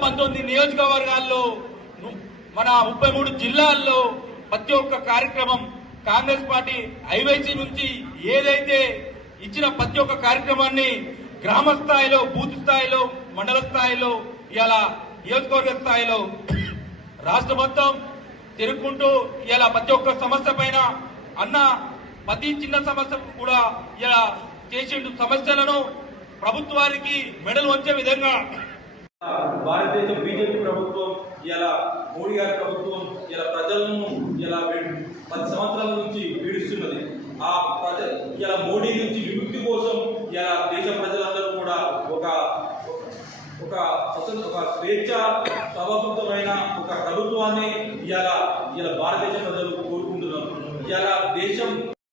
119 నియోజకవర్గాల్లో మన 33 జిల్లాల్లో ప్రతి ఒక్క కార్యక్రమం కాంగ్రెస్ పార్టీ ఐవైసీ నుంచి ఏదైతే ఇచ్చిన ప్రతి ఒక్క కార్యక్రమాన్ని గ్రామ స్థాయిలో, బూత్ స్థాయిలో, మండల స్థాయిలో, ఇలా నియోజకవర్గ స్థాయిలో రాష్ట్ర మొత్తం తిరుగుకుంటూ ఇలా ప్రతి ఒక్క సమస్య పైన అన్న ప్రతి చిన్న సమస్య కూడా ఇలా చేసిండు. సమస్యలను ప్రభుత్వానికి మెడలు వంచే విధంగా భారతదేశం బీజేపీ ప్రభుత్వం ఇలా మోడీ గారి ప్రభుత్వం ఇలా ప్రజలను ఇలా 10 సంవత్సరాల నుంచి పీడిస్తున్నది. ఆ ఇలా మోడీ నుంచి విముక్తి కోసం ఇలా దేశ ప్రజలందరూ కూడా ఒక స్వేచ్ఛ స్వభావమైన ఒక ప్రభుత్వాన్ని ఇలా భారతదేశ ప్రజలు కోరుకుంటున్నారు. ఇలా దేశం